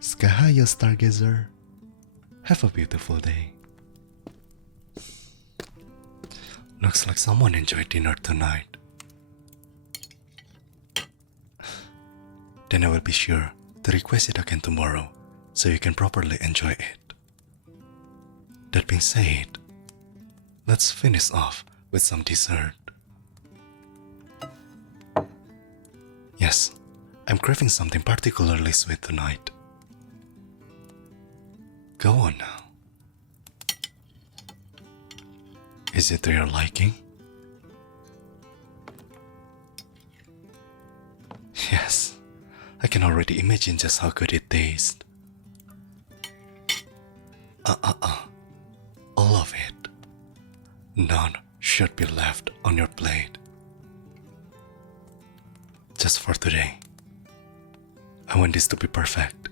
Sky high, you stargazer. Have a beautiful day. Looks like someone enjoyed dinner tonight. Then I will be sure to request it again tomorrow so you can properly enjoy it. That being said, let's finish off with some dessert. Yes, I'm craving something particularly sweet tonight. Go on now. Is it to your liking? Yes, I can already imagine just how good it tastes. All of it. None should be left on your plate. Just for today. I want this to be perfect.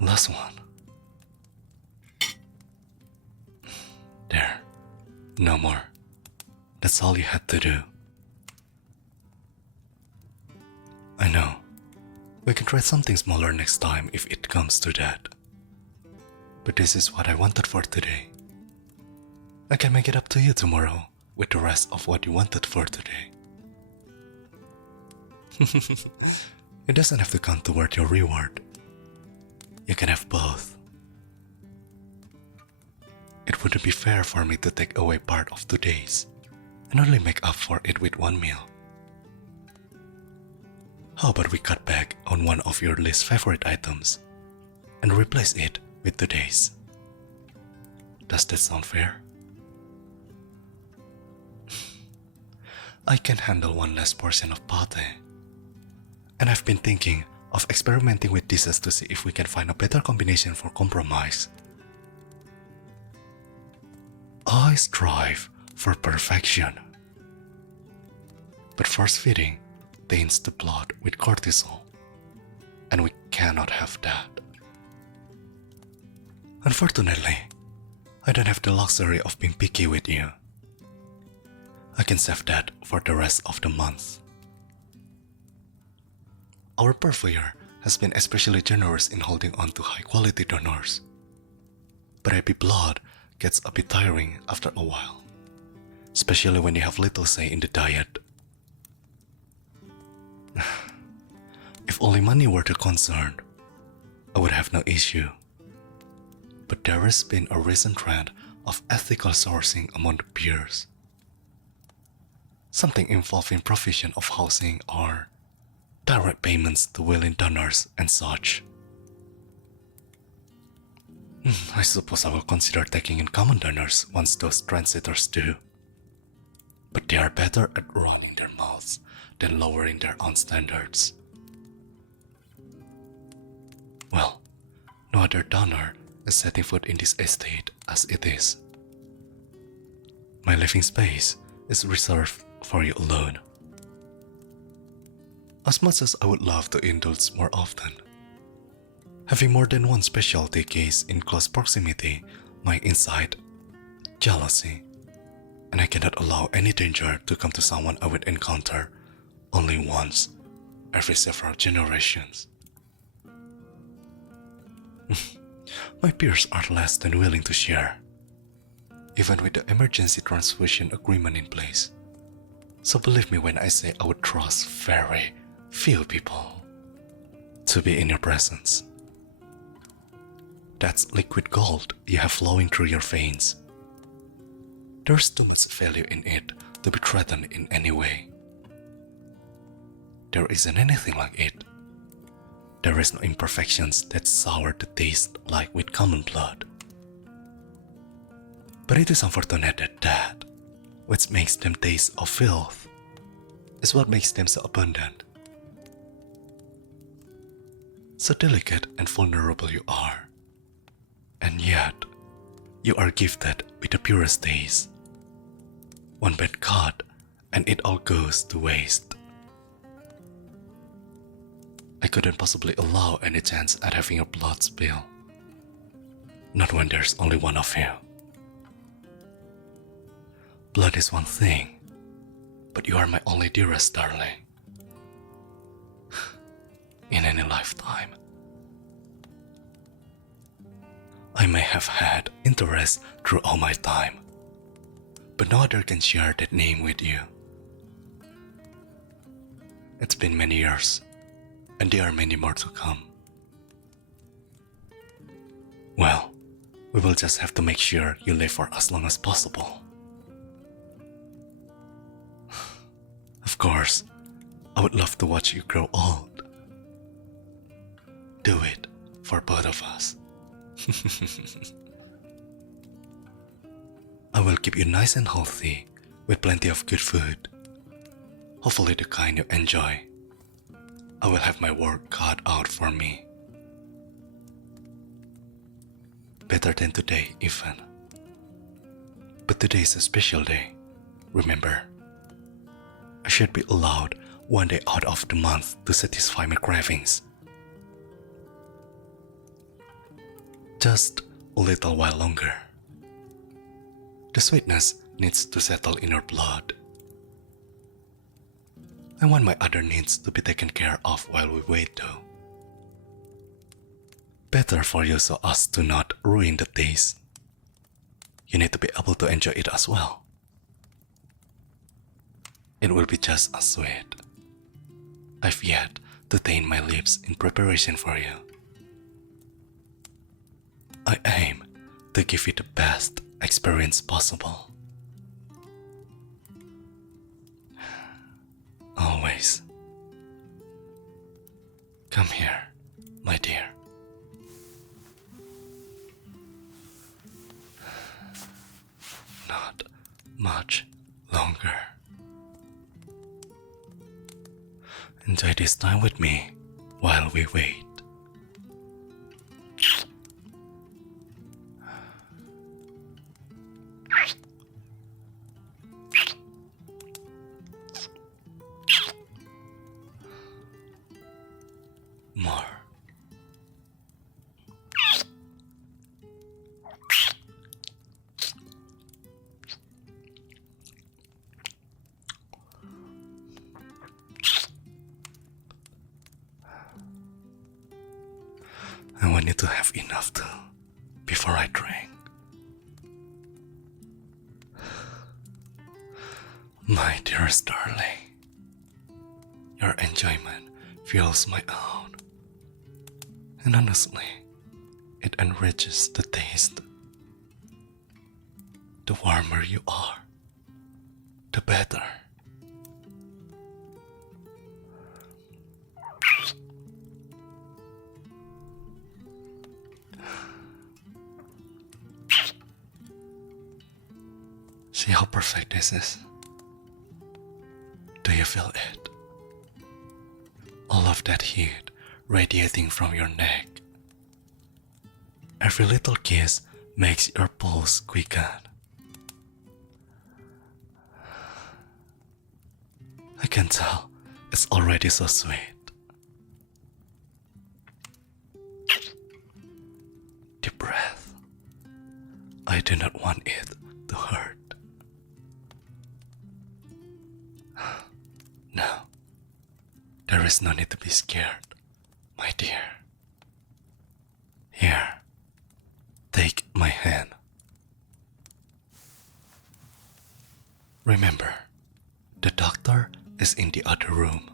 Last one. There. No more. That's all you had to do. I know. We can try something smaller next time if it comes to that. But this is what I wanted for today. I can make it up to you tomorrow with the rest of what you wanted for today. It doesn't have to count toward your reward. You can have both. It wouldn't be fair for me to take away part of today's and only make up for it with one meal. How about we cut back on one of your least favorite items and replace it with today's? Does that sound fair? I can handle one less portion of pate, and I've been thinking of experimenting with dishes to see if we can find a better combination for compromise. I strive for perfection, but force-feeding taints the blood with cortisol, and we cannot have that. Unfortunately, I don't have the luxury of being picky with you. I can save that for the rest of the month. Our purveyor has been especially generous in holding on to high-quality donors, but happy blood gets a bit tiring after a while, especially when you have little say in the diet. If only money were the concern, I would have no issue. But there has been a recent trend of ethical sourcing among the peers. Something involving provision of housing or direct payments to willing donors and such. I suppose I will consider taking in common donors once those translators do. But they are better at rolling their mouths than lowering their own standards. Well, no other donor is setting foot in this estate as it is. My living space is reserved for you alone. As much as I would love to indulge more often, having more than one specialty case in close proximity might incite jealousy, and I cannot allow any danger to come to someone I would encounter only once every several generations. My peers are less than willing to share, even with the emergency transfusion agreement in place. So believe me when I say I would trust very few people to be in your presence. That's liquid gold you have flowing through your veins. There's too much value in it to be threatened in any way. There isn't anything like it. There is no imperfections that sour the taste like with common blood. But it is unfortunate that which makes them taste of filth is what makes them so abundant. So delicate and vulnerable you are, and yet you are gifted with the purest taste. One bad cut and it all goes to waste. I couldn't possibly allow any chance at having your blood spill. Not when there's only one of you. Blood is one thing, but you are my only dearest darling. any lifetime. I may have had interest through all my time, but no other can share that name with you. It's been many years, and there are many more to come. Well, we will just have to make sure you live for as long as possible. Of course, I would love to watch you grow old. Do it for both of us. I will keep you nice and healthy with plenty of good food. Hopefully the kind you enjoy. I will have my work cut out for me. Better than today even. But today is a special day, remember? I should be allowed one day out of the month to satisfy my cravings. Just a little while longer. The sweetness needs to settle in your blood. I want my other needs to be taken care of while we wait though. Better for you so as to not ruin the taste. You need to be able to enjoy it as well. It will be just as sweet. I've yet to taint my lips in preparation for you. I aim to give you the best experience possible. Always. Come here, my dear. Not much longer. Enjoy this time with me while we wait. More. I want you to have enough too, before I drink. My dearest darling, your enjoyment fuels my own. And honestly, it enriches the taste. The warmer you are, the better. See how perfect this is? Do you feel it? All of that heat radiating from your neck. Every little kiss makes your pulse quicken. I can tell it's already so sweet. Deep breath. I do not want it to hurt. No, there is no need to be scared, my dear. Here, take my hand. Remember, the doctor is in the other room.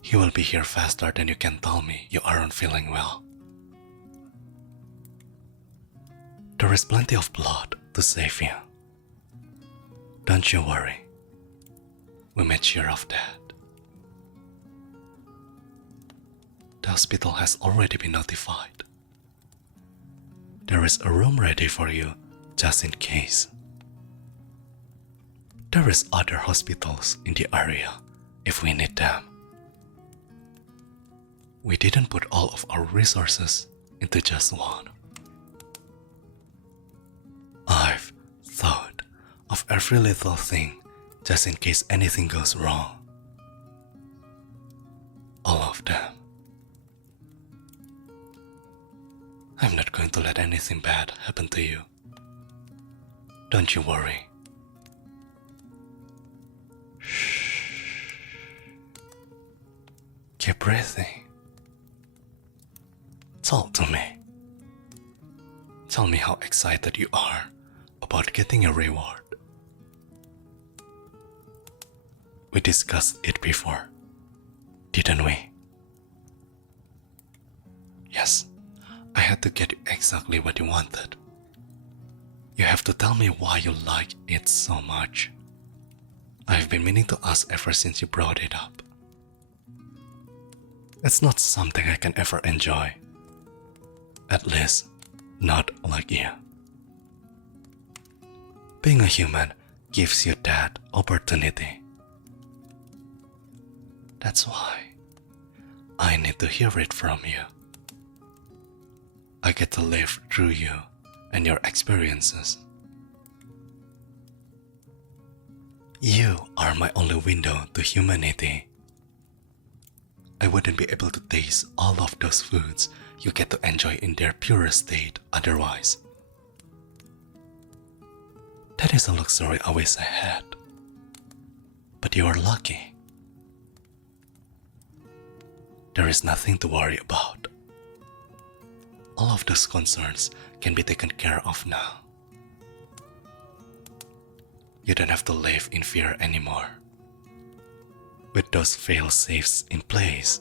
He will be here faster than you can tell me you aren't feeling well. There is plenty of blood to save you. Don't you worry. We made sure of that. The hospital has already been notified. There is a room ready for you just in case. There is other hospitals in the area if we need them. We didn't put all of our resources into just one. I've thought of every little thing just in case anything goes wrong. All of them. I'm not going to let anything bad happen to you. Don't you worry. Shh. Keep breathing Talk to me. Tell me how excited you are about getting a reward. We discussed it before, didn't we? Yes, I had to get you exactly what you wanted. You have to tell me why you like it so much. I've been meaning to ask ever since you brought it up. It's not something I can ever enjoy. At least, not like you. Being a human gives you that opportunity. That's why I need to hear it from you. I get to live through you and your experiences. You are my only window to humanity. I wouldn't be able to taste all of those foods you get to enjoy in their purest state otherwise. That is a luxury I wish I had. But you are lucky. There is nothing to worry about. All of those concerns can be taken care of now. You don't have to live in fear anymore. With those fail-safes in place,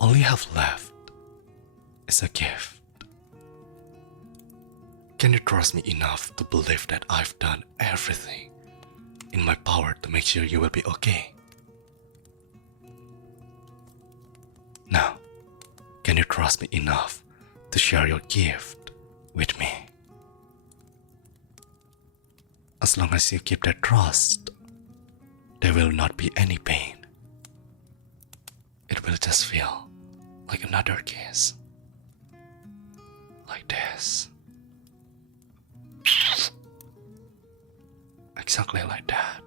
all you have left is a gift. Can you trust me enough to believe that I've done everything in my power to make sure you will be okay? Now, can you trust me enough to share your gift with me? As long as you keep that trust, there will not be any pain. It will just feel like another kiss. Like this. Exactly like that.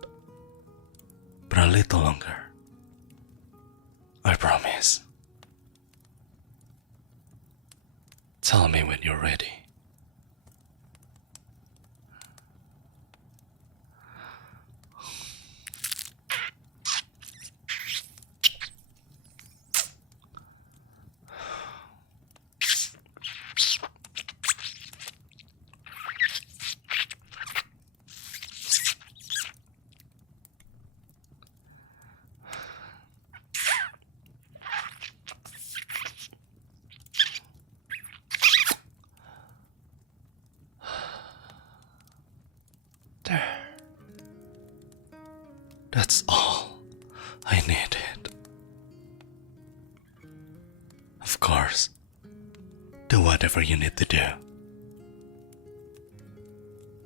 But a little longer. I promise. Tell me when you're ready. There. That's all I needed. Of course, do whatever you need to do.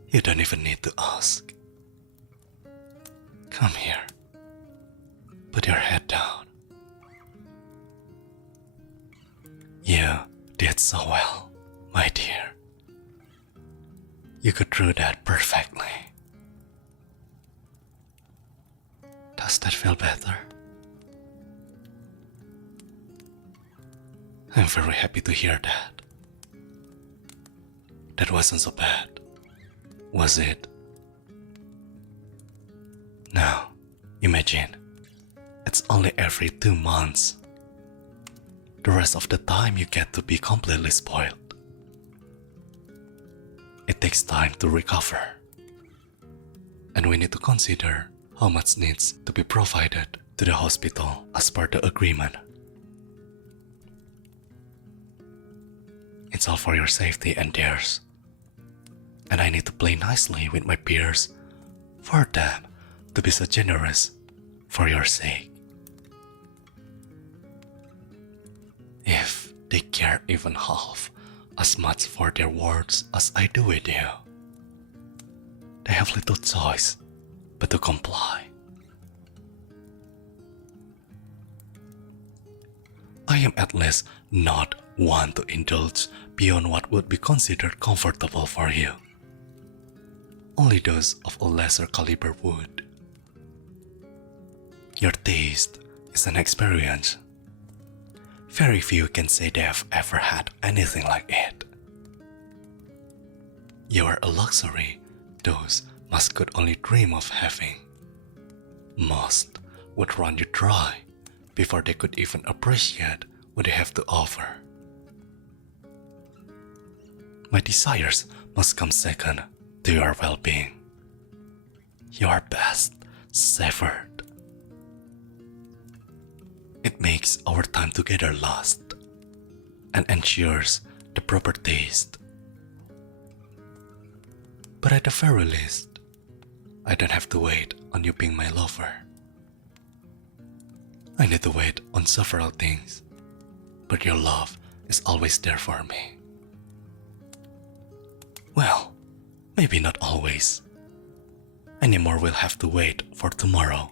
You don't even need to ask. Come here. Put your head down. You did so well, my dear. You could do that perfectly. Does that feel better? I'm very happy to hear that. That wasn't so bad, was it? Now, imagine, it's only every 2 months. The rest of the time you get to be completely spoiled. It takes time to recover. And we need to consider how much needs to be provided to the hospital as per the agreement. It's all for your safety and theirs. And I need to play nicely with my peers for them to be so generous for your sake. If they care even half as much for their words as I do with you, they have little choice but to comply. I am at least not one to indulge beyond what would be considered comfortable for you. Only those of a lesser caliber would. Your taste is an experience. Very few can say they have ever had anything like it. You are a luxury those must could only dream of having. Most would run you dry before they could even appreciate what they have to offer. My desires must come second to your well-being. Your best savored. It makes our time together last and ensures the proper taste. But at the very least, I don't have to wait on you being my lover. I need to wait on several things, but your love is always there for me. Well, maybe not always. Anymore will have to wait for tomorrow.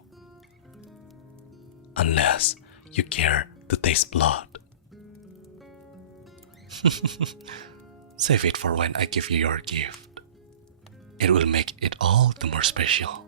Unless you care to taste blood. Save it for when I give you your gift. It will make it all the more special.